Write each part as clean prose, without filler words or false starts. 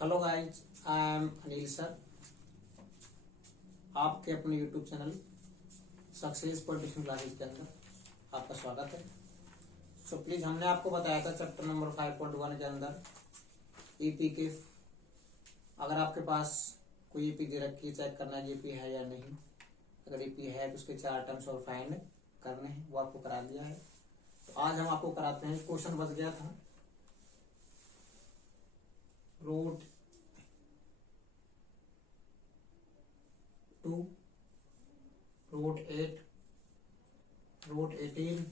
Hello guys, I am Anil sir. आपके अपने YouTube channel success for tuition classes के अंदर आपका स्वागत है। सो प्लीज, हमने आपको बताया था चैप्टर नंबर 5.1 के अंदर ईपी के, अगर आपके पास कोई ईपी दे रखी है, चेक करना है ईपी है या नहीं। अगर ईपी है तो उसके 4 टर्म्स और फाइंड करने हैं, वो आपको करा दिया है। तो आज हम आपको कराते हैं, क्वेश्चन बच गया था root 2, root 8, root 18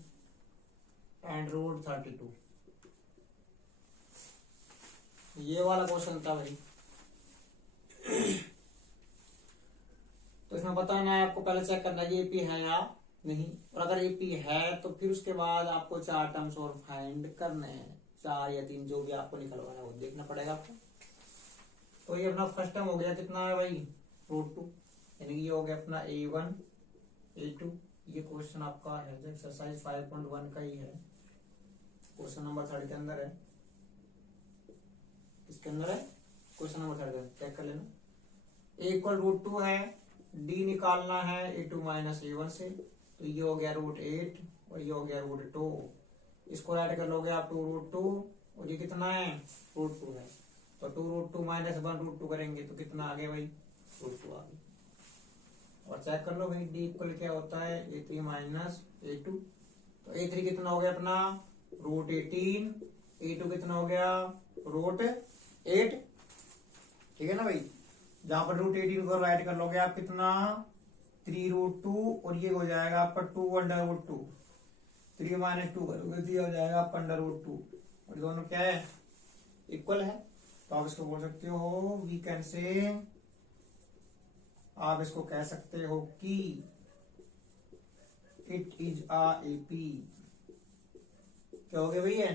and root 32। ये वाला क्वेश्चन था भाई। तो इसमें बताना है आपको, पहले चेक करना है ये एपी है या नहीं, और अगर एपी है तो फिर उसके बाद आपको 4 टर्म्स और फाइंड करने हैं, 4 या 3 जो भी आपको निकलवाना है वो देखना पड़ेगा आपको। तो ये अपना फर्स्ट टर्म हो गया, कितना है भाई, रूट 2, यानी ये हो गया अपना A1 A2। ये क्वेश्चन आपका है जो एक्सरसाइज 5.1 का ही है, क्वेश्चन नंबर 30 के अंदर है। किसके अंदर है? क्वेश्चन नंबर 30, चेक कर लेना। A इक्वल रूट 2 है, D निकालना है A2 माइनस A1 से, तो ये हो गया रूट 8 और ये हो गया रूट 2। इसको ऐड कर लोगे आप 2 रूट 2, और ये कितना है, रूट 2 है। तो 2 रूट 2 माइनस 1 रूट 2 करेंगे तो कितना आ गया भाई, रूट 2 आ गया। और चेक कर लो भाई, डी इक्वल क्या होता है, A3 माइनस A2। तो A3 कितना हो गया अपना, रूट 18, A2 कितना हो गया, रूट 8। ठीक है ना भाई। जहां पर रूट 18 को राइट कर लोगे आप कितना, 3 रूट 2, और ये हो जाएगा आपका 2 अंडर रूट 2। 3 माइनस 2 करोगे तो ये हो जाएगा आपका अंडर रूट 2, और दोनों क्या है, इक्वल है। तो आप इसको बोल सकते हो, वी कैन से, आप इसको कह सकते हो कि इट इज अ एपी। क्या हो गया भैया,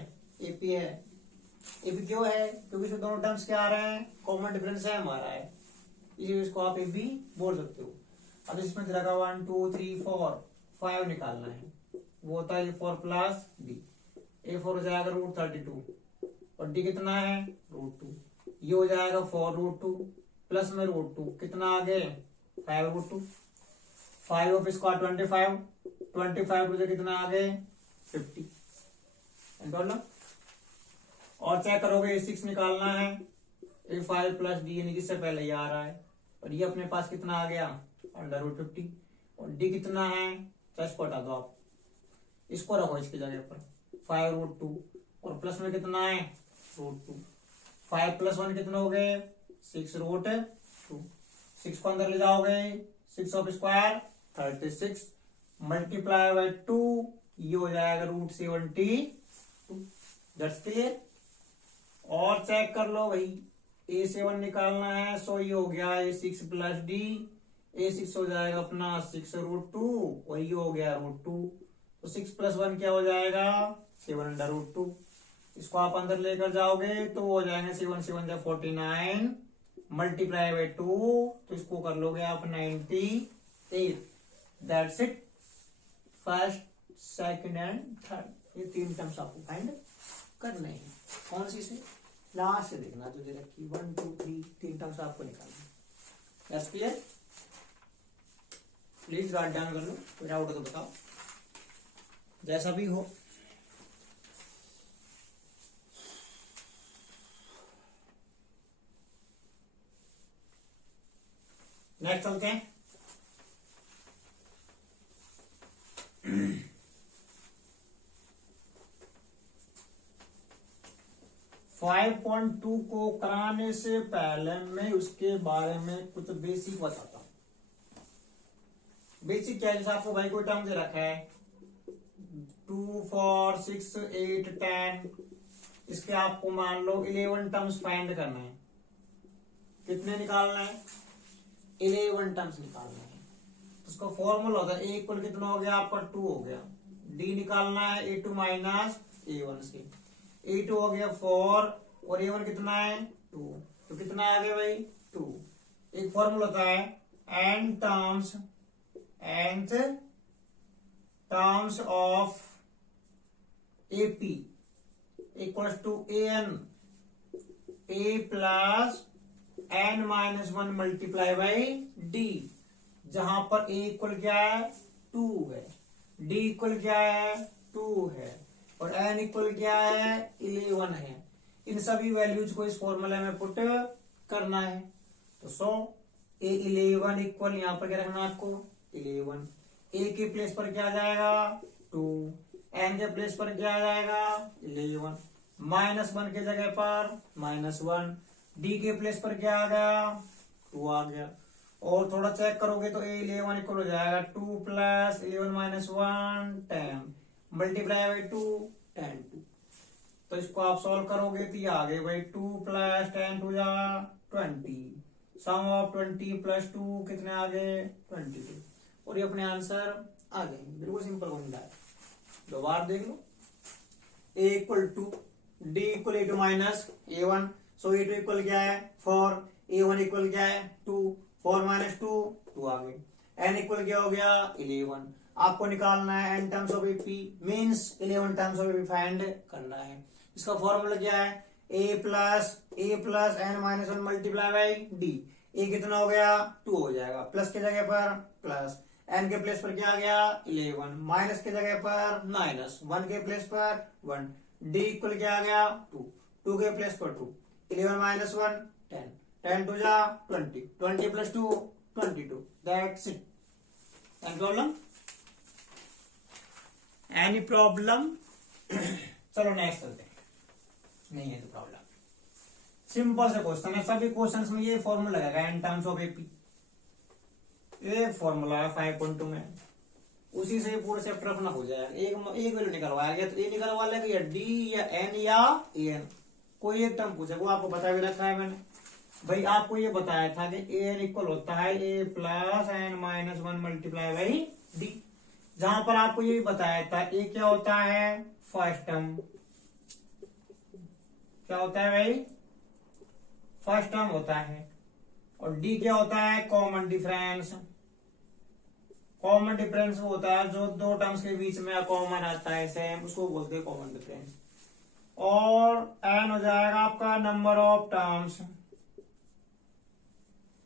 एपी है। एपी क्यों है, क्योंकि इसमें दोनों टर्म्स क्या आ रहे हैं, कॉमन डिफरेंस है हमारा है, इसलिए इसको आप एपी बोल सकते हो। अब इसमें लगा 1 2 3 4 5 निकालना है, वो होता है 4 प्लस डी। A4 हो जाएगा रूट 32, और डी कितना है, रूट 2। ये हो जाएगा 4 रूट 2 प्लस में रूट 2, कितना आ गए, 5 रूट 2। 5 ऑफ स्क्वायर 25, 25 रुपये कितना आ गए, 50। और चेक करोगे, 6 निकालना है, A5 प्लस डी, यानी जिससे पहले ये आ रहा है, और ये अपने पास कितना आ गया, अंडर रूट 50। और डी कितना है, इसको हटा दो आप, इसको रखो इसकी जगह पर, 5 रूट 2, और प्लस में कितना है, रूट 2। 5 प्लस 1 कितना हो गए, 6 रूट 2। 6 को अंदर ले जाओगे, 6 ऑफ स्क्वायर 36 मल्टीप्लाई बाय 2, ये हो जाएगा रूट 72। That's clear. और चेक कर लो भाई, A7 निकालना है, सो ये हो गया A6 प्लस डी। A6 हो जाएगा अपना 6 रूट 2, और ये हो गया रूट 2। तो 6 प्लस 1 क्या हो जाएगा, 7 अंडर रूट 2। इसको आप अंदर लेकर जाओगे तो हो जाएंगे 7 7 जा 49 मल्टीप्लाई बाय 2, तो इसको कर लोगे आप 98। That's it. First, second and third, ये 3 टर्म्स आपको फाइंड करने हैं। कौन सी से, लास्ट से देखना जो दे रखी 1 2 3, 3 टर्म्स आपको निकालना। That's clear. Please write down कर लो, कोई डाउट हो तो बताओ, जैसा भी हो। नेक्स्ट चलते हैं। 5.2 को कराने से पहले मैं उसके बारे में कुछ बेसिक बताता हूं। बेसिक क्या है, जैसे आपको भाई कोई टर्म दे रखा है 2 4 6 8 10, इसके आपको मान लो 11 टर्म्स फाइंड करना है। कितने निकालना है, 11 टर्म्स निकालना है। उसका फॉर्मूला होता है, A इक्वल कितना हो गया आपका, 2 हो गया। D निकालना है A2 माइनस A1 से, A2 हो गया 4, और A1 कितना है 2, तो कितना आ गया भाई 2। एक फॉर्मूला होता है n terms of AP equals to AN a plus N minus one multiply by D, जहां पर ए इक्वल क्या है 2 है, डी इक्वल क्या है 2 है और एन इक्वल क्या है 11 है। इन सभी वैल्यूज को इस फॉर्मूला में पुट करना है। तो सो ए 11 इक्वल यहां पर क्या रखना है आपको 11, ए के प्लेस पर क्या आ जाएगा 2, एन के प्लेस पर क्या आ जाएगा 11, -1 के जगह पर -1, डी के प्लेस पर क्या आ गया 2 आ गया। और थोड़ा चेक करोगे तो ए 11 इक्वल हो जाएगा 2 प्लस 11 माइनस 1 10 मल्टीप्लाई बाई 2 10 2। तो इसको आप सॉल्व करोगे तो ये आ गए भाई 2 प्लस 10 2 जा 20, सम ऑफ 20 प्लस 2 कितने आ गए 22, और ये अपने आंसर आ गए। बिल्कुल सिंपल बन है। दो बार देख लो, A equal 2, D equal A two minus A one, so A two equal क्या है 4, ए1 इक्वल क्या है 2, 4 माइनस 2 2 आ गए, एन इक्वल क्या हो गया 11। आपको निकालना है N terms of AP means 11 terms of AP find करना है। इसका फॉर्मूला क्या है A plus N minus 1 multiply by D. A कितना हो गया 2 हो जाएगा, प्लस के जगह पर प्लस, एन के प्लेस पर क्या आ गया 11, माइनस के जगह पर माइनस, 1 के प्लेस पर 1, डी इक्वल क्या आ गया 2, 2 के प्लेस पर 2, 11 माइनस 1 10, 10 2 जा 20, 20 plus 2 22, that's it. Any problem? Any problem? चलो नेक्स्ट चलते हैं। नहीं है तो प्रॉब्लम, सिंपल से क्वेश्चन है, सभी क्वेश्चंस में ये फॉर्मूला लगेगा इन टर्म्स ऑफ एपी। ये फॉर्मूला है 5.2 में, उसी से पूरे चैप्टर अपना हो जाएगा। एक वैल्यू निकलवाया गया तो ये निकलवा लेगा या डी या एन या एन, कोई एक टर्म पूछे, वो आपको बता भी रखा है मैंने भाई। आपको ये बताया था कि ए एन इक्वल होता है A plus N minus 1 multiply by D, जहां पर आपको ये भी बताया था ए क्या होता है फर्स्ट टर्म, क्या होता है भाई फर्स्ट टर्म होता है, और डी क्या होता है कॉमन डिफरेंस। कॉमन डिफरेंस वो होता है जो दो टर्म्स के बीच में कॉमन आता है सेम, उसको बोलते हैं कॉमन डिफरेंस। और एन हो जाएगा आपका नंबर ऑफ टर्म्स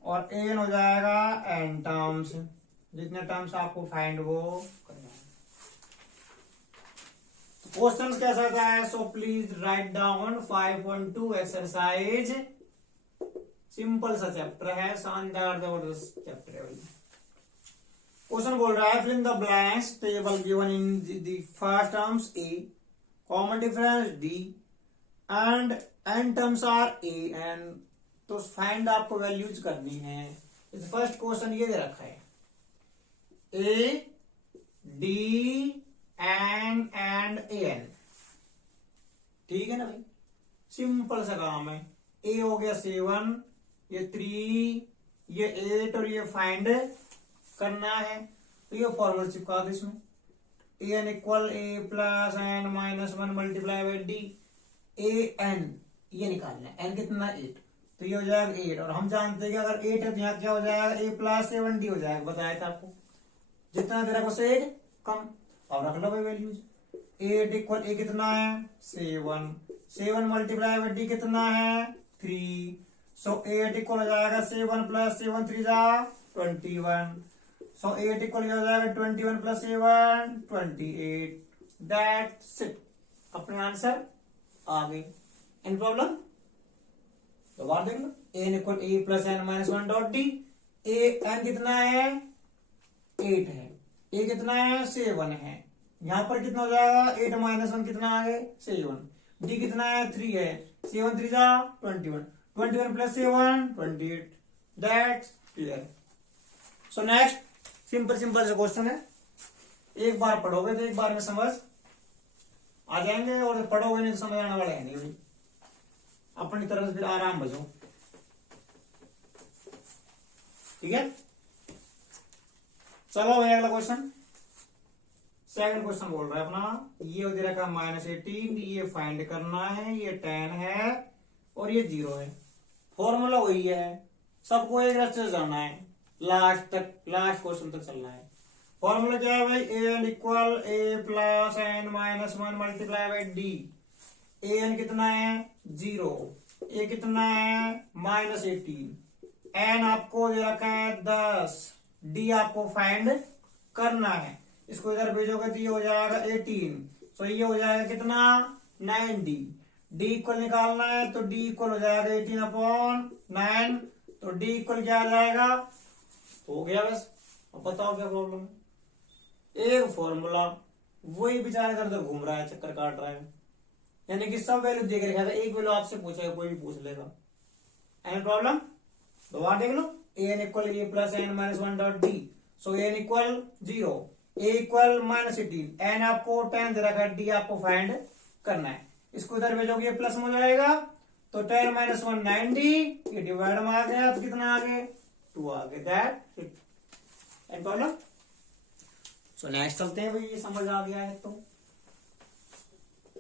और एन हो जाएगा एन टर्म्स, जितने टर्म्स आपको फाइंड वो करना है। क्वेश्चन कैसा था है, so please write down 5.2 exercise. Simple सा चैप्टर है, शानदार जबरदस्त चैप्टर है भाई। क्वेश्चन बोल रहा है fill in the blanks table given in the first terms a, common difference d and n terms are a n. तो फाइंड आपको वैल्यूज करनी है। इस फर्स्ट क्वेश्चन ये दे रखा है a d n and a n, ठीक है ना भाई, सिंपल सा काम है। ए हो गया 7, ये 3, ये 8 और ये फाइंड करना है। तो ये फॉर्मूला चिपका दो इसमें, A N equal A plus N minus 1 multiply by D, A N ये निकालना है, एन कितना 8, तो ये हो जाएगा 8, और हम जानते हैं कि अगर 8 है तो यहाँ क्या हो जाएगा ए प्लस 7 डी हो जाएगा, बताया था आपको। जितना दे रखो से कम, अब रख लो भाई वैल्यूज। 8 इक्वल ए कितना है 7, 7 मल्टीप्लाई बाई डी कितना है 3, सो 8 इक्वल हो जाएगा 7 प्लस 7 3 जा 21, सो 8 इक्वल हो जाएगा 21 प्लस 7 28, दैट्स इट। अपने आंसर आ गए। Any problem? तो बार देख लो, N equal A plus N minus 1 dot D. A N कितना है 8 है, ए कितना है 7 है, यहां पर कितना हो जाएगा 8 माइनस 1 कितना आ गए 7, डी कितना है 3 है, 7 3 जा 21, 21 plus 7 28, that's clear. So next simple से क्वेश्चन है, एक बार पढ़ोगे तो एक बार में समझ आ जाएंगे, और पढ़ोगे नहीं तो समझ आने वाले हैं नहीं भाई। अपनी तरफ से फिर आराम बचो, ठीक है। चलो भाई अगला क्वेश्चन, सेकंड क्वेश्चन बोल रहा है अपना, ये दे रखा -18, ये फाइंड करना है, ये 10 है और ये 0 है। फॉर्मूला वही है, सबको एक रास्ते से जाना है, लास्ट क्वेश्चन तक चलना है। फॉर्मूला क्या है भाई, A N equal A plus N minus 1 multiply by D. A N कितना है 0, ए कितना है -18, एन आपको दे रखा है 10, डी आपको फाइंड करना है। इसको इधर भेजोगे तो ये हो जाएगा 18, तो ये हो जाएगा कितना 9D। डी इक्वल निकालना है तो डी इक्वल हो जाएगा 18/9, तो डी इक्वल क्या आ जाएगा, हो गया बस। अब बताओ क्या प्रॉब्लम है। एक फॉर्मूला वही बेचारा इधर उधर घूम रहा है, चक्कर काट रहा है, यानी कि सब वैल्यू देख रखा है, एक वैल्यू आपसे पूछेगा, कोई भी पूछ लेगा। एनी प्रॉब्लम, दोबारा देख लो। N equal A plus N minus 1 dot D, so N equal 0, A equal -18, N आपको 10 दे रखा है, डी आपको फाइंड करना है। इसको इधर भेजोगे प्लस में हो जाएगा, तो 10 - 1 9D, ये डिवाइड में आ गया तो कितना आगे 2 आ गया, that it. Any problem. So next चलते हैं भाई, ये समझ आ गया है तो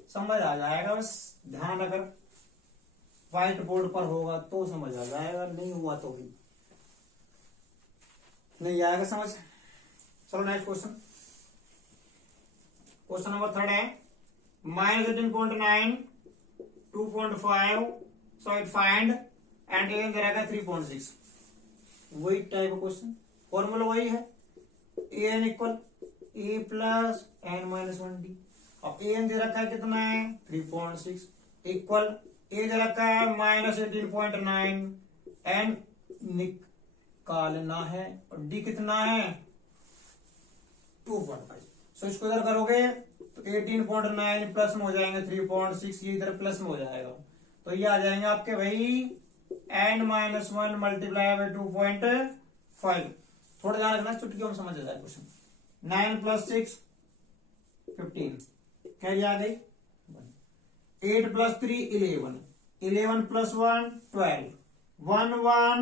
समझ आ जाएगा, बस ध्यान अगर व्हाइट बोर्ड पर होगा तो समझ आ जाएगा, नहीं हुआ तो भी नहीं आएगा समझ। चलो नेक्स्ट क्वेश्चन, क्वेश्चन नंबर 3 है -18.9 2.5, so it find and N दे रहेगा 3.6। वही टाइप का क्वेश्चन, फॉर्मूला वही है, N equal A plus N minus 1D। अब एन दे रखा है कितना है 3.6, इक्वल ए दे रखा है -18.9, एन निकालना है और डी कितना है 2.5। सो इसको इधर करोगे तो 18.9 प्लस में हो जाएंगे 3.6, ये इधर प्लस में हो जाएगा, तो ये आ जाएंगे आपके भाई n-1 मल्टीप्लाई बाय 2.5। थोड़ा ध्यान रखना, चुटकियों में समझ आ जाए क्वेश्चन। 9 + 6 15, कैरी आ गई। 8 + 3 11, 11 + 1 12, 1 1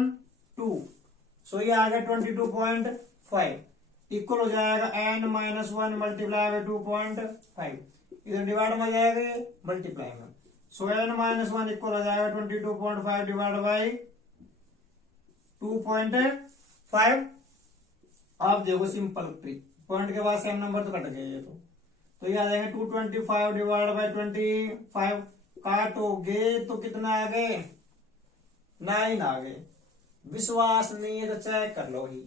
2, सो ये आ गया 22.5, इक्वल हो जाएगा n-1 मल्टीप्लाई बाय 2.5, इधर डिवाइड में जाएगा मल्टीप्लाई में, सो n-1 इक्वल हो जाएगा 22.5 डिवाइड बाई 2.5। आप देखो सिंपल ट्रिक, पॉइंट के बाद सेम नंबर तो कट गए ये तो ये आ जाएगा 225 डिवाइड बाई 25, काटोगे तो कितना आ गए 9 आ गए। विश्वास नहीं है तो चेक कर लो ही,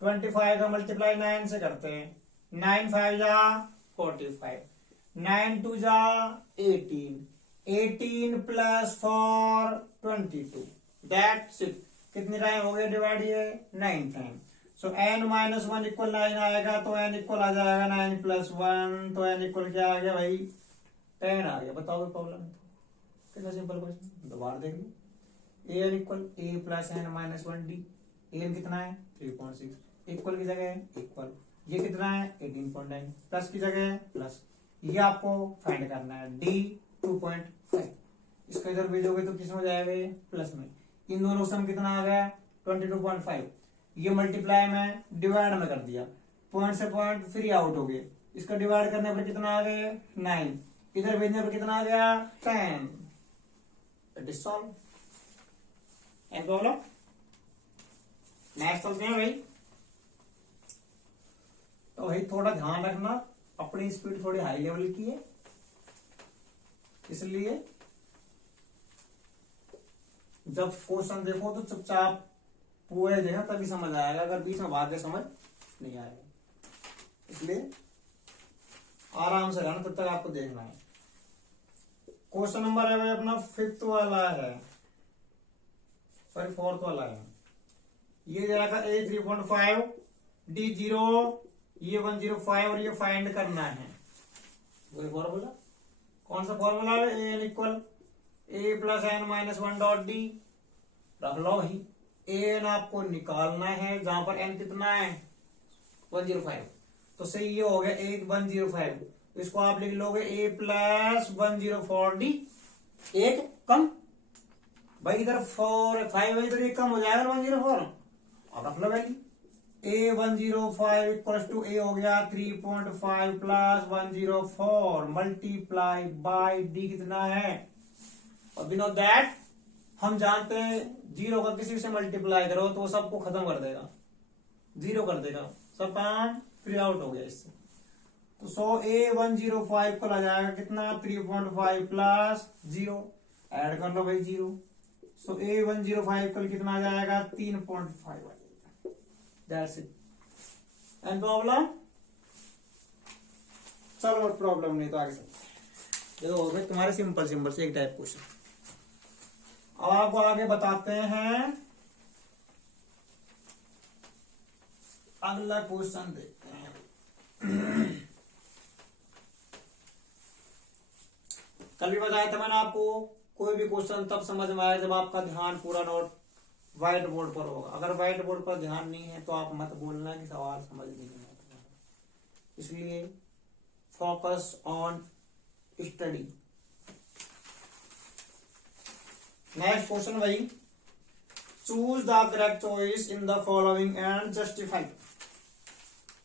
25 का मल्टीप्लाई 9 से करते हैं, 9 5 जा 45, 9 2 जा 18, 18 + 4 22, दैट्स इट। कितनी टाइम हो गया डिवाइड, ये 9 टाइम। सो n-1 इक्वल 9 आएगा, तो n इक्वल आ जाएगा 9 + 1, तो n इक्वल क्या आ गया भाई 10 आ गया। बताओ प्रॉब्लम, कितना सिंपल क्वेश्चन, दोबारा देख लो। an equal a plus n-1d, an कितना है 3.6, इक्वल की जगह है इक्वल, ये कितना है 18.9, प्लस की जगह है प्लस, ये आपको फाइंड करना है d 2.5। इसको इधर भेजोगे तो किसमें जाएगा ये प्लस में, इन दोनों सम कितना आ गया 22.5, ये मल्टीप्लाई में डिवाइड में कर दिया, पॉइंट से पॉइंट फ्री आउट हो गए, इसका डिवाइड करने पर कितना आ गया 9, इधर भेजने पर कितना आ गया 10। It is solve. And problem next चलते हैं भाई। तो भाई थोड़ा ध्यान रखना, अपनी स्पीड थोड़ी हाई लेवल की है, इसलिए जब क्वेश्चन देखो तो चुपचाप पूरे देखना, तभी समझ आएगा, अगर बीच में भाग के समझ नहीं आएगा, इसलिए आराम से रहना, तब तक आपको देखना है। क्वेश्चन नंबर है भाई अपना 5th वाला है, सॉरी 4th वाला है। ये दे रखा a 3.5, d 0, ये 105 और ये फाइंड करना है। वही फॉर्मूला, कौन सा फॉर्मूला है, a n equal a plus n-1 dot d, रख लो ही। an आपको निकालना है, जहां पर n कितना है 105, तो सही ये हो गया 105, इसको आप लिख लोगे a प्लस 104d, एक कम भाई, इधर 4 5 है, इधर एक कम हो जाएगा 104, अब रख लो value a 105 equals to a हो गया 3.5 प्लस 104 मल्टीप्लाई बाय d कितना है, और बिनो दैट हम जानते हैं 0 का किसी से मल्टीप्लाई करो तो वो सबको खत्म कर देगा, 0 कर देगा, सब काम फ्री आउट हो गया इससे। तो a 105 को आ जाएगा कितना 3.5 प्लस 0, ऐड कर लो भाई 0। सो A105 कल कितना आ जाएगा 3.5 आ जाएगा। That's it. एंड प्रॉब्लम, चलो प्रॉब्लम नहीं तो आगे चलते। ये हो गए तुम्हारे सिंपल सिंपल से एक टाइप क्वेश्चन। अब आपको आगे बताते हैं अगला क्वेश्चन देखते हैं। कल भी बताया था मैंने आपको, कोई भी क्वेश्चन तब समझ में आए जब आपका ध्यान पूरा नोट व्हाइट बोर्ड पर होगा। अगर व्हाइट बोर्ड पर ध्यान नहीं है तो आप मत बोलना कि सवाल समझ नहीं आता। इसलिए focus on study. Next question भाई, choose the correct choice in the following and justify.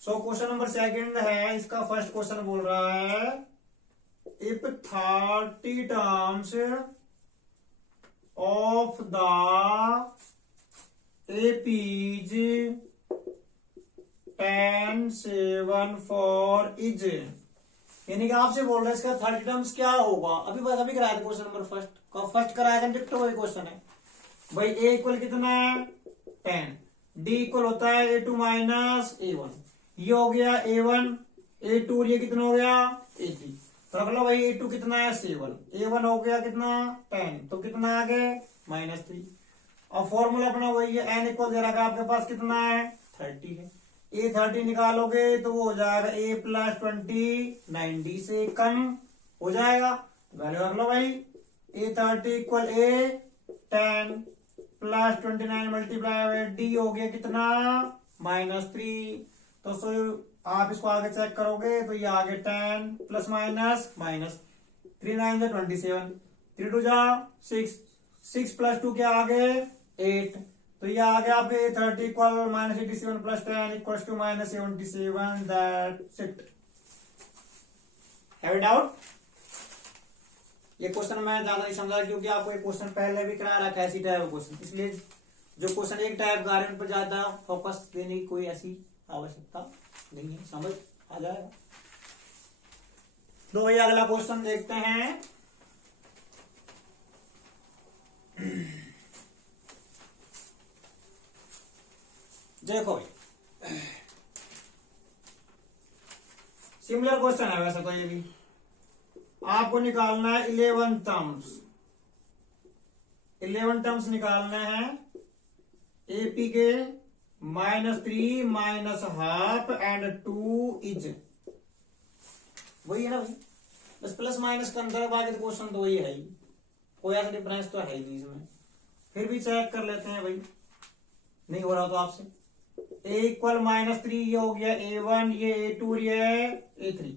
So question number second है, इसका फर्स्ट क्वेश्चन बोल रहा है if 30 terms of the APs 10, 7 for is, यानी कि आपसे बोल रहे हैं इसका 30 टर्म्स क्या होगा। अभी कराया था क्वेश्चन नंबर फर्स्ट कराया था, डिक्टो वही क्वेश्चन है भाई। A इक्वल कितना है 10, D इक्वल होता है A2 माइनस A1, ये हो गया A1, A2 ये कितना हो गया A3। तो रख लो भाई A2 कितना है 7, A1 हो गया कितना 10, तो कितना आ गए -3। और फॉर्मूला अपना वही है, n इक्वल दे रखा है आपके पास कितना है 30 है। A30 निकालोगे तो वो हो जाएगा A+20 90 से कम हो जाएगा। वैल्यू रख लो भाई, A30 equal A10 +29 multiply D हो गया कितना -3। तो सो आप इसको आगे चेक करोगे तो ये आगे 10 प्लस माइनस माइनस 3 9 जा 27, 3 2 जा 6, 6 + 2 क्या आगे 8। तो ये आ गया आपके 30 equal -87 + 10 equals to -77। That's it. Have doubt? ये क्वेश्चन मैं ज्यादा नहीं समझा क्योंकि आपको ये क्वेश्चन पहले भी करा रखा है इसी टाइप का क्वेश्चन, इसलिए जो क्वेश्चन एक टाइप का उन पर ज्यादा फोकस देने की कोई ऐसी आवश्यकता नहीं है, समझ आ जाएगा। तो ये अगला क्वेश्चन देखते हैं। देखो भाई सिमिलर क्वेश्चन है वैसे तो, ये भी आपको निकालना है 11 टर्म्स। 11 टर्म्स निकालने हैं AP के -3 -½ एंड 2 इज, वही है ना भाई, बस प्लस माइनस का अंदर, बाकी तो क्वेश्चन तो वही है ही, कोई ऐसा डिफरेंस तो है ही नहीं इसमें। फिर भी चेक कर लेते हैं भाई, नहीं हो रहा तो आपसे। A इक्वल -3 ये हो गया A1, ये A2 ये A3,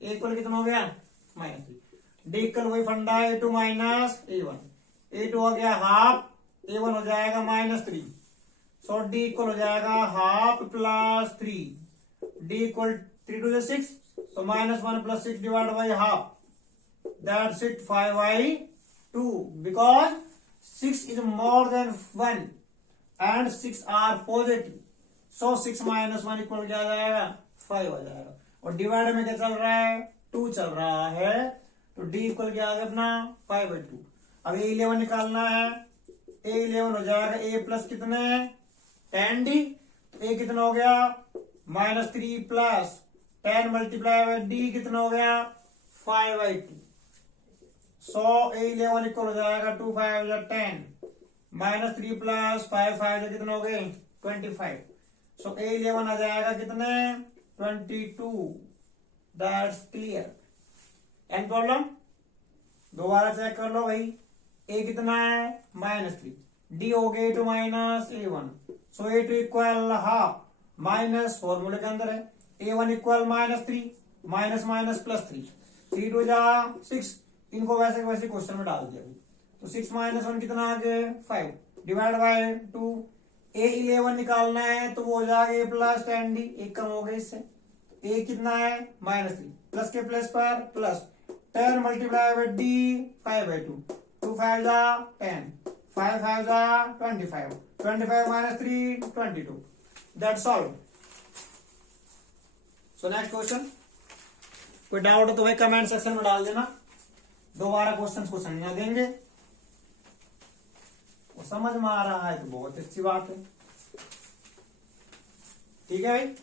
A इक्वल कितना हो गया -3। D इक्वल वही फंडा है A2 माइनस A1, A2 हो गया ½ A1 हो जाएगा -3। सो D इक्वल हो जाएगा ½ + 3, D इक्वल 3 2 6, तो -1 + 6 divide by ½ that's it 5/2 because 6 is more than 1 and 6 are positive, so 6 - 1 equal क्या आ जाएगा 5 आ जाएगा। और डिवाइड में क्या चल रहा है 2 चल रहा है, तो D इक्वल क्या आ गया अपना 5/2। अब A11 निकालना है, A11 हो जाएगा A प्लस कितने 10D, तो A कितना हो गया -3 + 10 मल्टीप्लाई बाई D कितना हो गया 5/2। सो A11 इक्वल हो जाएगा 2 5 10 -3 + 5 5 कितने हो गए 25। सो A11 आ जाएगा कितने 22। That's clear. एंड प्रॉब्लम दोबारा चेक कर लो भाई, A कितना है -3, D हो गए A2 माइनस A1, सो A2 इक्वल ½ माइनस फॉर्मूले के अंदर है A1 इक्वल -3 माइनस +3, 3 2 जा 6, इनको वैसे वैसे क्वेश्चन में डाल दिया। तो 6 - 1 कितना आ गया 5 डिवाइड बाय 2। A11 निकालना है तो वो हो जाएगा A + 10D, एक कम हो गया इससे। A कितना है -3, प्लस के प्लस पर प्लस 10 मल्टीप्लाई बाय D 5/2, 2 5 जा 10, 5 5 जा 25, 25 - 3 22। That's all. So next question, कोई डाउट हो तो भाई कमेंट सेक्शन में डाल देना, दोबारा क्वेश्चन को समझा देंगे। समझ में आ रहा है तो बहुत अच्छी बात है। ठीक है भाई,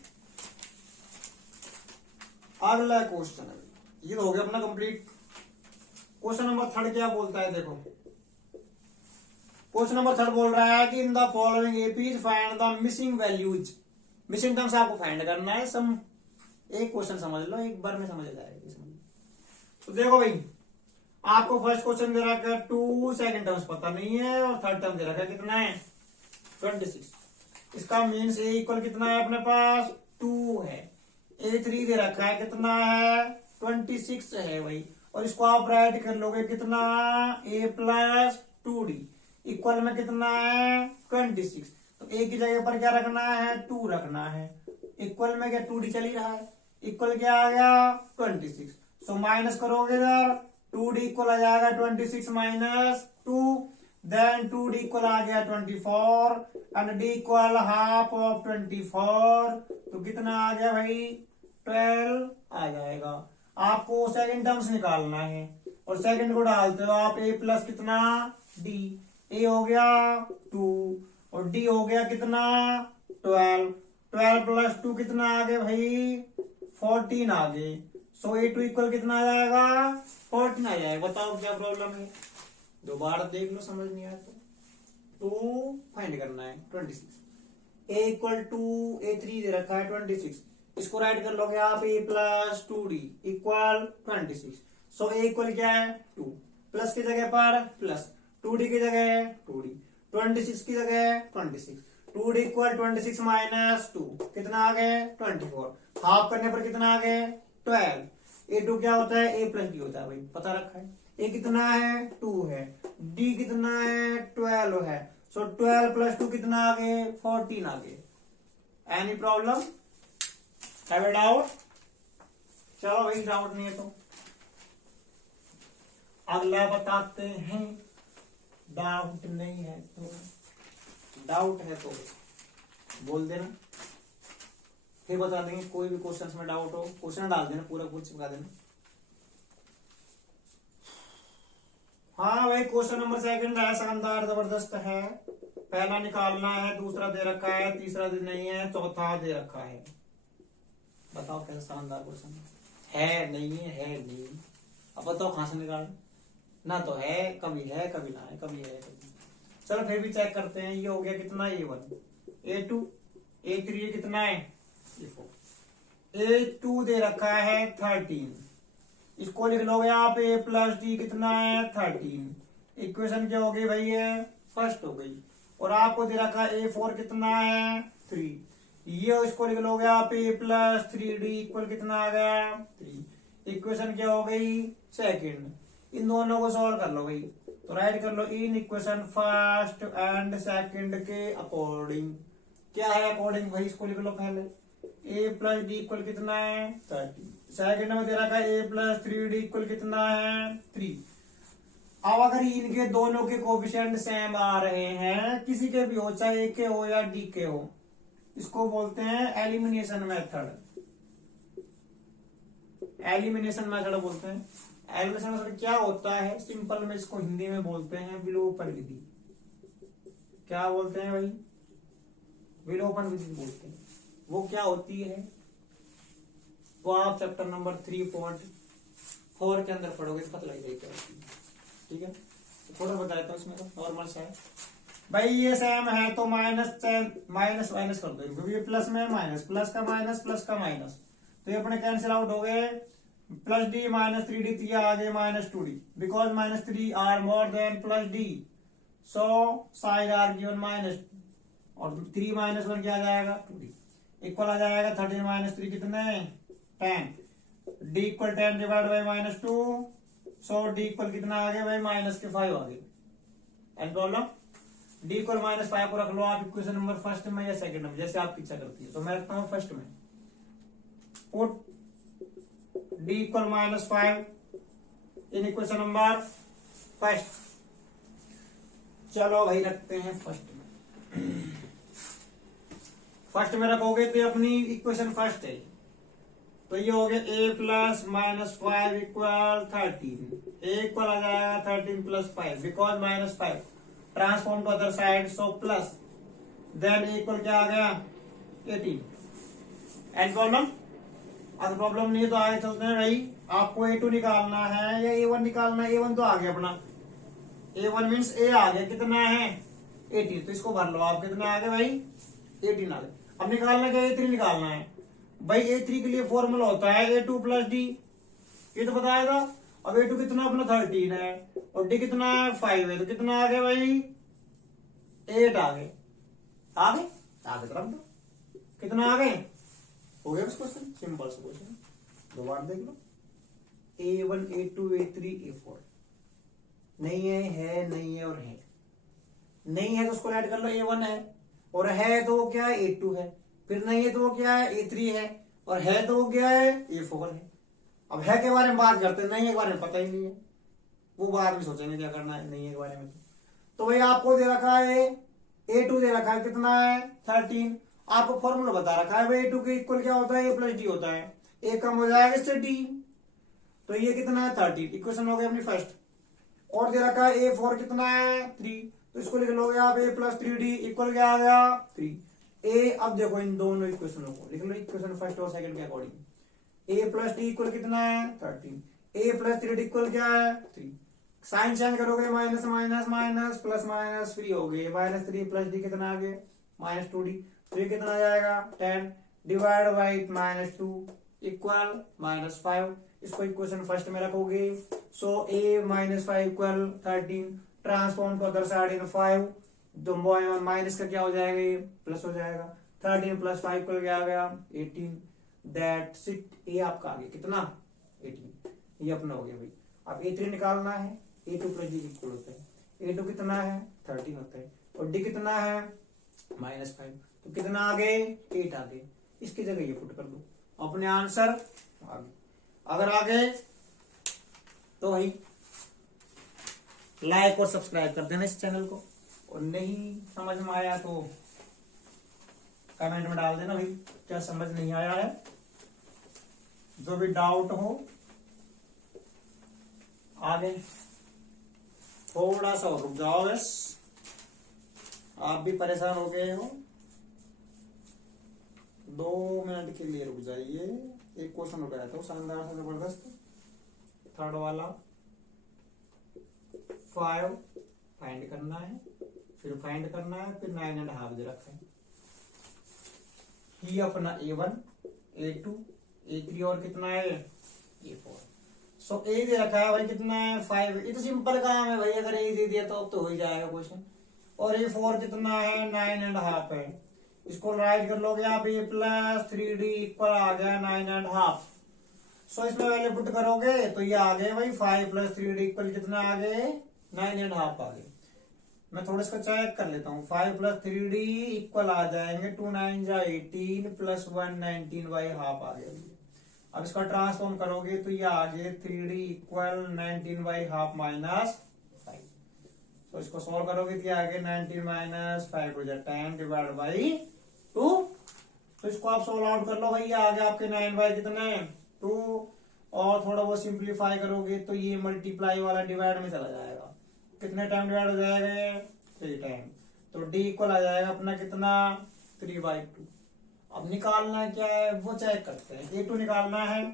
अगला क्वेश्चन है, ये हो गया अपना कंप्लीट। क्वेश्चन नंबर 3 क्या बोलता है, देखो क्वेश्चन नंबर 3 बोल रहा है कि इन the following APs find the missing values. Missing terms आपको फाइंड करना है। एक क्वेश्चन समझ लो, एक बार में समझ जाएगा। तो देखो भाई, आपको फर्स्ट क्वेश्चन दे रखा है 2, सेकंड टर्म्स पता नहीं है, और थर्ड टर्म दे रखा है कितना है 26। इसका मीन्स ए इक्वल कितना है अपने पास 2 है। A3 दे रखा है कितना है 26 है भाई, और इसको आप राइट कर लोगे कितना a प्लस 2d इक्वल में कितना है 26। तो a की जगह पर क्या रखना है 2 रखना है। इक्वल में क्या 2d चल ही रहा है, इक्वल क्या आ गया 26। सो माइनस करोगे इधर 2d इक्वल आ जाएगा 26 माइनस 2, देन 2d इक्वल आ गया 24 and d equal half of 24, तो कितना आ गया भाई 12 आ जाएगा। आपको सेकंड टर्म्स निकालना है, और सेकंड को डालते हो आप a प्लस कितना d, a हो गया 2 और d हो गया कितना 12, 12 प्लस 2 कितना आ गया भाई 14 आ गए। सो a2 इक्वल कितना आ जाएगा 14 आ जाएगा। बताओ क्या प्रॉब्लम है, दोबारा देख लो, समझ नहीं आया तो 2 फाइंड करना है 26। a इक्वल 2, a3 दे रखा है 26, इसको राइट कर लोगे आप a plus 2d equal 26। So a equal क्या है 2, प्लस की जगह पर प्लस, 2d की जगह 2d, 26 की जगह 26, 2d इक्वल 26 माइनस 2 कितना आ गए 24, हाफ करने पर कितना आ गए 12। a2 क्या होता है a प्लस d होता है भाई, पता रखा है। a कितना है 2 है, d कितना है 12 है, सो 12 प्लस 2 कितना आ गए 14 आ गए। Any problem, have a doubt? चलो भाई, डाउट नहीं है तो अगला बताते हैं। डाउट नहीं है तो, डाउट है तो बोल देना, फिर बता देंगे। कोई भी क्वेश्चन में डाउट हो क्वेश्चन डाल देना, पूरा कुछ बता देना। हाँ भाई, क्वेश्चन नंबर 2 है, शानदार जबरदस्त है। पहला निकालना है, दूसरा दे रखा है, तीसरा दे नहीं है, चौथा दे रखा है। बताओ कैसा शानदार क्वेश्चन है, नहीं है नहीं। अब बताओ कहां से निकाल, ना तो है, कभी ना है, कभी कभी। चलो फिर भी चेक करते हैं। ये हो गया कितना a1, a2, a3 ये कितना है a4, a2 दे रखा है 13, इसको लिख लोगे आप a प्लस d कितना है 13। इक्वेशन क्या हो गई भाई, ये फर्स्ट हो गई। और आपको दे रखा है a4 कितना है 3, ये इसको लिख लोगे आप a प्लस 3d इक्वल कितना आ गया 3। इक्वेशन क्या हो गई सेकंड। इन दोनों को सॉल्व कर लो भाई, तो राइट कर लो in equation first and second के अकॉर्डिंग। क्या है अकॉर्डिंग भाई, इसको लिख लो पहले a प्लस डी इक्वल कितना है 30, सेकंड में दे रखा है a प्लस 3d इक्वल कितना है 3। अब अगर इनके दोनों के कोफिशिएंट सेम आ रहे हैं, किसी के भी हो, चाहे a के हो या d के हो, इसको बोलते हैं एलिमिनेशन मेथड। एलिमिनेशन मेथड बोलते हैं। एलिमिनेशन मेथड क्या होता है, सिंपल में इसको हिंदी में बोलते हैं विलोपन विधि। क्या बोलते हैं भाई, विलोपन विधि बोलते हैं। वो क्या होती है वो आप चैप्टर नंबर 3.4 के अंदर पढ़ोगे तो पता लग जाएगा। ठीक है, तो थोड़ा बता देता हूँ इसमें, तो नॉर्मल सा है भाई। ये सेम है तो माइनस माइनस कर दो, क्योंकि ये प्लस में माइनस, प्लस का माइनस, तो ये अपने कैंसिल आउट हो गए। प्लस डी माइनस 3d, तो ये आ गए minus 2d, because minus 3 are more than plus d, so side are given minus, और 3 माइनस 1 क्या आ जाएगा 2d इक्वल आ जाएगा 13 माइनस 3 कितने 10, d equal 10 divide by minus 2, so d equal कितना आ गया भाई माइनस के 5 आ गए। And problem d equal minus 5 को रख लो आप इक्वेशन नंबर फर्स्ट में या सेकंड में, जैसे आपकी इच्छा करती है। तो मैं रखता हूं फर्स्ट में, put d equal minus 5 in equation number first. चलो भाई रखते हैं फर्स्ट में। फर्स्ट में रखोगे तो अपनी इक्वेशन फर्स्ट है, तो ये हो गया a plus minus 5 equal 13, a equal आ जाएगा 13 plus 5, because minus 5 transform to other side, so plus, then equal क्या आ गया 18। एंड प्रॉब्लम, अगर प्रॉब्लम नहीं है तो आगे चलते हैं भाई। आपको A2 निकालना है या A1 निकालना है? A1 तो आ गया अपना, A1 मीन्स A आ गया, कितना है 18, तो इसको भर लो आप, कितना आ गया भाई 18 आ गया। अब निकालना क्या, A3 निकालना है भाई। A3 के लिए फॉर्मूला होता है A2 प्लस डी, ये तो बताया था। अब A2 कितना अपना 13 है और D कितना है 5 है, तो कितना आ गया भाई 8 आ गए। आगे आगे तरफ दो, कितना आ गए, हो गया क्वेश्चन, सिंपल सा क्वेश्चन। दो बार देख लो, A1 A2 A3 A4, नहीं है नहीं है और है, नहीं है तो उसको ऐड कर लो, A1 है, और है तो वो क्या है A2 है, फिर नहीं है तो वो क्या है A3 है, और है तो वो क्या है A4 है। अब है के बारे में बात करते हैं, नहीं है के बारे में पता ही नहीं है, वो बाद में सोचेंगे क्या करना है नहीं है के बारे में। तो भाई आपको दे रखा है A2 दे रखा है, कितना है 13, आपको फॉर्मूला बता रखा है भाई A2 के इक्वल क्या होता है A प्लस डी होता है, A कम हो जाएगा इससे D, तो ये कितना है 13, इक्वेशन हो गई अपनी फर्स्ट। और दे रखा है A4 कितना है 3, तो इसको लिख लोगे आप A प्लस 3D इक्वल क्या आ गया 3 A। अब देखो इन दोनों इक्वेशनों को लिख लो, इक्वेशन फर्स्ट और सेकंड के according, A plus D equal कितना है 13, A प्लस 3D इक्वल क्या है 3, साइन चेंज करोगे minus minus minus plus minus free हो गए, माइनस 3 प्लस डी कितना आ गया माइनस 2D, तो ये कितना आ जाएगा 10 divide by minus 2 equal minus 5, इसको इक्वेशन फर्स्ट में रखोगे। So A minus 5 equal 13, transform to other side in 5, तो माइनस का क्या हो जाएगा ये प्लस हो जाएगा, 13 प्लस 5 इक्वल क्या आ गया 18, दैट्स इट। A आपका आ गया कितना 18, ये अपना हो गया भाई। अब A3 निकालना है, A2 प्लस डी इक्वल होता है, A2 कितना है 13 होता है, और D कितना है माइनस 5, तो कितना आ गए 8 आ गए, इसकी जगह ये पुट कर दो, अपने आंसर आगे। अगर आगे तो भाई लाइक और सब्सक्राइब कर देना इस चैनल को, और नहीं समझ में आया तो कमेंट में डाल देना भाई क्या समझ नहीं आया है, जो भी डाउट हो। आगे थोड़ा सा रुक जाओ बस, आप भी परेशान हो गए हो, 2 मिनट के लिए रुक जाइए। एक क्वेश्चन हो गया था शानदार सा जबरदस्त, थर्ड वाला 5 फाइंड करना है, फिर फाइंड करना है, फिर 9.5 दे रखा है। ये अपना A1 A2 A3 और कितना है A4। सो A दे रखा है भाई कितना है 5, ये तो सिंपल काम है भाई, अगर A दे दिया तो अब तो हो ही जाएगा क्वेश्चन। और A4 कितना है 9.5 है, इसको राइट कर लोगे आप, A प्लस 3D इक्वल आ गया 9.5। सो इसमें वैल्यू पुट करोगे तो ये आ गए भाई 5 प्लस 3D इक्वल कितना आ गए 9.5 आ गए। मैं थोड़ा इसको चेक कर लेता हूँ, 5 प्लस 3D इक्वल आ जाएंगे 2 9 जा 18 प्लस 1 19 बाई हाफ आ गया। अब इसका ट्रांसफॉर्म करोगे तो ये आ गए 3D equal 19 by half minus 5। तो इसको सॉल्व करोगे तो आ गए 19 माइनस 5 हो जाए 10 डिवाइड बाई 2। तो इसको आप सॉल्व आउट कर लो भाई, आ गया आपके 9 बाई कितने 2, और थोड़ा बहुत सिंप्लीफाई करोगे तो ये मल्टीप्लाई वाला डिवाइड में चला जाएगा, कितने टाइम डिवाइड हो जाएगा 3 टाइम, तो D इक्वल आ जाएगा अपना कितना 3/2। अब निकालना क्या है वो चेक करते हैं, A2 निकालना है,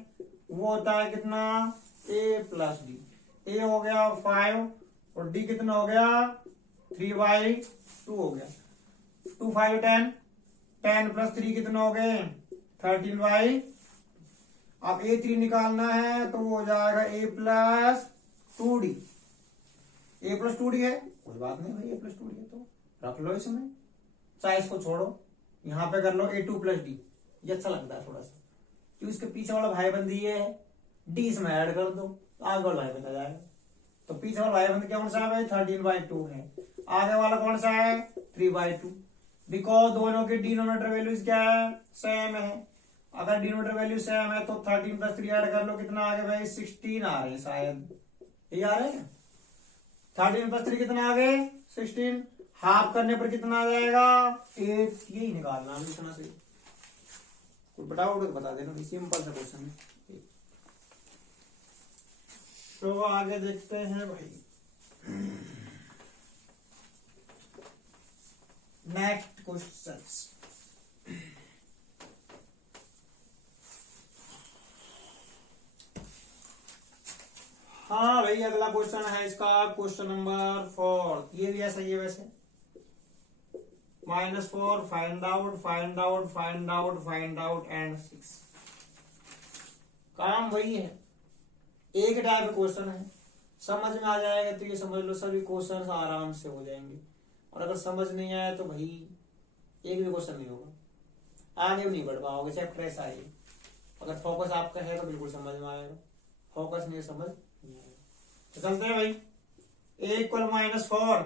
वो होता है कितना A प्लस डी, A हो गया 5 और D कितना हो गया 3/2 हो गया, 2 5 10, 10 प्लस 3 कितना हो गए 13/। अब A3 निकालना है तो वो हो जाएगा A plus 2D, A plus 2D है कोई बात नहीं भाई, A प्लस 2D है तो रख लो इसमें, चाहे इसको छोड़ो, यहाँ पे कर लो A2 प्लस डी, ये अच्छा लगता है थोड़ा सा, क्यों इसके पीछे वाला भाई बंद ये है, D इसमें ऐड कर दो आगे वाला भाई बंद आ जाएगा। तो पीछे वाला भाई बंद कौन सा है 13/2 है, आगे वाला कौन सा है 3/2, बिकॉज दोनों की डिनोमिनेटर वैल्यूज क्या है सेम है। अगर डिनोमिनेटर वैल्यू सेम है तो 13 प्लस 3 ऐड कर लो, कितना आ गया भाई 16 आ रहे हैं शायद, ये आ रहे हैं 13 प्लस 3 कितना आ गए 16, हाफ करने पर कितना आ जाएगा 8, यही निकालना है इतना से, कोई बताओगे तो बता देना, सिंपल सा क्वेश्चन है। तो आगे देखते हैं भाई, नेक्स्ट क्वेश्चंस। हाँ भाई, अगला क्वेश्चन है इसका क्वेश्चन नंबर 4। ये भी ऐसा ही है वैसे। -4 find out find out find out find out and 6। काम वही है, एक टाइप का क्वेश्चन है। समझ में आ जाएगा तो ये समझ लो सभी क्वेश्चन आराम से हो जाएंगे, और अगर समझ नहीं आया तो भाई एक भी क्वेश्चन नहीं होगा, आगे भी नहीं बढ़ पाओगे। चैप्टर ऐसा है, अगर फोकस आपका है तो बिल्कुल समझ में आएगा, फोकस नहीं समझ नहीं आएगा। तो चलते हैं भाई। a = -4,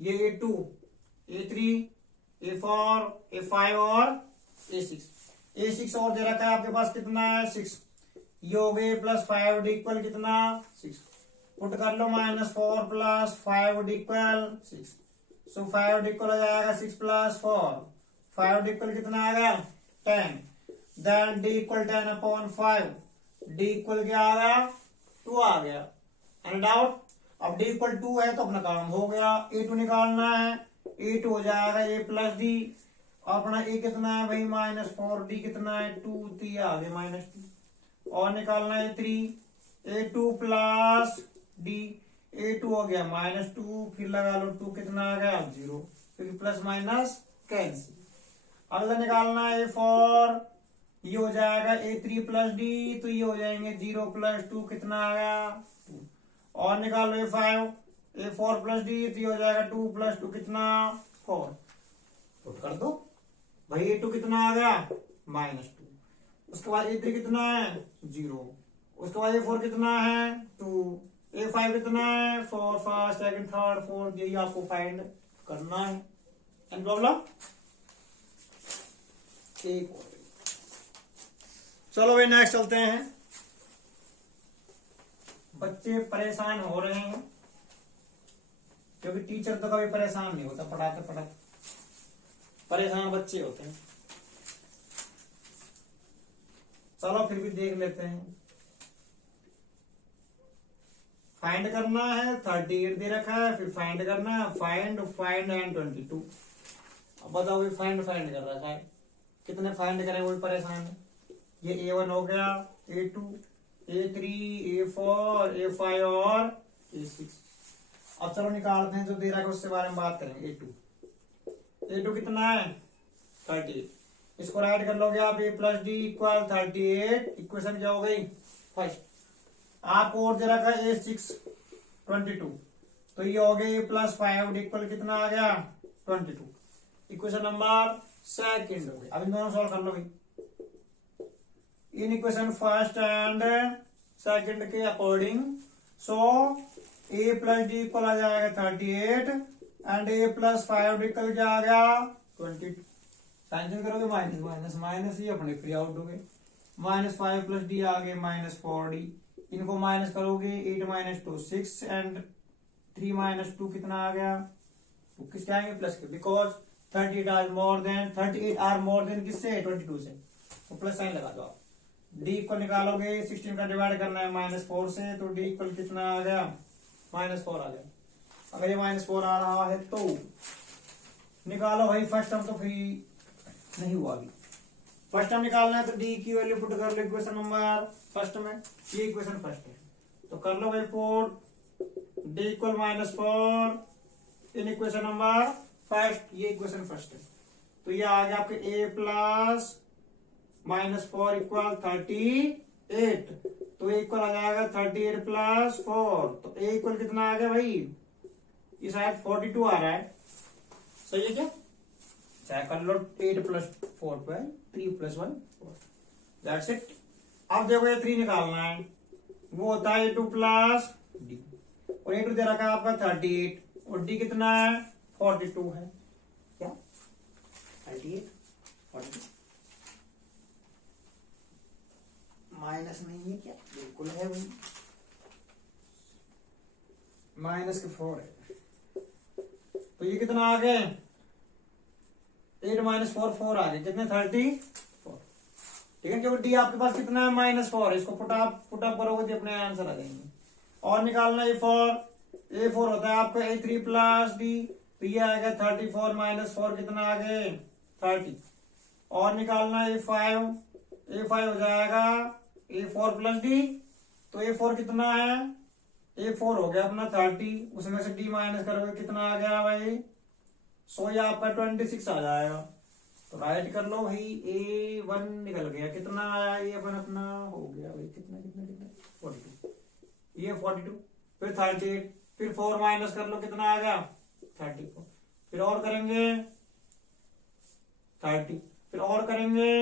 ये A2, A3, A4, A5 और A6 और दे रखा है आपके पास कितना है 6। ये हो गए +5 इक्वल कितना 6। पुट कर लो -4 + 5 इक्वल 6। सो 5 इक्वल हो जाएगा 6 + 4। 5 इक्वल कितना आ गया 10। Then d equal 10/5। d equal क्या आ गया 2 आ गया। Any doubt? अब d इक्वल 2 है तो अपना काम हो गया। A2 निकालना है, A2 हो जाएगा a + d। अपना a कितना है भाई -4, d कितना है 2, 3 आ गया -2। और निकालना है 3, A2 + d। A2 हो गया -2, फिर लगा लो 2 कितना आ गया 0, फिर प्लस माइनस कैंसिल। अगला निकालना है A4, ये हो जाएगा A3 + d, तो ये हो जाएंगे 0 + 2 कितना आ गया 2। और निकालो A5, A4 + d, तो ये हो जाएगा 2 + 2 कितना 4। पुट कर दो भाई। A2 कितना आ गया -2। उसके बाद A3 कितना है 0। उसके बाद A4 कितना है 2। A5 कितना है 4, फर्स्ट सेकंड थर्ड फोर्थ, यही आपको फाइंड करना है। एंड प्रॉब्लम एक। चलो भाई नेक्स्ट चलते हैं। बच्चे परेशान हो रहे हैं क्योंकि टीचर तो कभी परेशान नहीं होता, पढ़ाते पढ़ाते परेशान बच्चे होते हैं। चलो फिर भी देख लेते हैं। फाइंड करना है 38 दे रखा है, फिर फाइंड करना है फाइंड एंड 22। अब बताओ भाई फाइंड कर रखा है, कितने फाइंड करें वो भी परेशान है। ये A1 हो गया, A2, A3, A4, A5 और A6। अब चलो निकालते हैं जो दे रखा है उससे बारे में बात करेंगे। A2 कितना है 38। इसको राइट कर लोगे आप a + d = 38। इक्वेशन क्या हो गई फर्स्ट। आपको और दे रखा है A6 22, तो ये हो गई a + 5 इक्वल कितना आ गया 22। इक्वेशन नंबर सेकंड हो गई। अब इन दोनों सॉल्व कर लो भाई। In equation first and second के according, so a + d equal आ जाएगा 38 एंड a + 5 इक्वल क्या आ गया 22। साइन करोगे माइनस माइनस माइनस, ये अपने फ्री आउट हो गए। -5 + d आ गए -4d। इनको माइनस करोगे 8 - 2 6 एंड 3 - 2 कितना आ गया 2। किसके आएंगे प्लस के, बिकॉज 38 आर मोर देन किससे 22 से, तो प्लस साइन लगा दो आप। d इक्वल निकालोगे 16 का डिवाइड करना है -4 से, तो d इक्वल कितना आ गया -4 आ गया। अगर ये -4 आ रहा है तो निकालो भाई फर्स्ट टर्म, तो फ्री नहीं हुआ अभी। फर्स्ट टर्म निकालना है तो d की वैल्यू पुट कर लो इक्वेशन नंबर फर्स्ट में। ये इक्वेशन फर्स्ट है तो कर लो भाई put d equal -4 in equation number first. ये इक्वेशन फर्स्ट है तो ये आ गया आपके a + -4 इक्वल 38। तो a इक्वल आ जाएगा 38 + 4, तो a इक्वल कितना आ गया भाई, ये शायद 42 आ रहा है। सही है क्या? चाहे कर लो 8 + 4 12, 3 + 1 4, दैट्स इट। अब देखो ये 3 निकालना है, वो होता है a2 + d, और a2 दे रखा है आपका 38 और d कितना है 42 है। क्या 38 42 माइनस नहीं है क्या? बिल्कुल है भाई, -4 है। तो ये कितना आ गए 8 - 4 4 आ गए, कितने 34। ठीक है, क्योंकि डी आपके पास कितना है -4, इसको पुटअप करोगे तो अपने आंसर आ जाएंगे। और निकालना A4 होता है आपका A3 + d, तो ये आएगा 34 माइनस 4 कितना आ गए 30। और निकालना A5 हो जाएगा A4 प्लस डी। तो A4 कितना है A4 हो गया अपना 30, उसमें से D माइनस करोगे कितना आ गया भाई 100, या आपका 26 आ जाएगा। तो राइट कर लो भाई A1 निकल गया, कितना आया A1 अपना हो गया भाई कितना कितना कितना 42, ये 42, फिर 38, फिर 4 माइनस कर लो कितना आ गया 34, फिर और करेंगे 30, फिर और करेंगे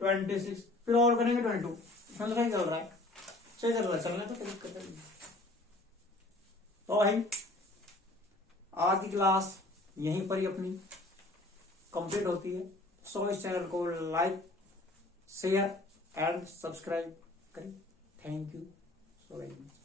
26, फिर और करेंगे 22। समझ रहा है चल रहा है, सही चल रहा है, चलने तो कोई दिक्कत नहीं। तो भाई आज की क्लास यहीं पर ही अपनी कंप्लीट होती है। सो इस चैनल को लाइक शेयर एंड सब्सक्राइब करें। Thank you so very much.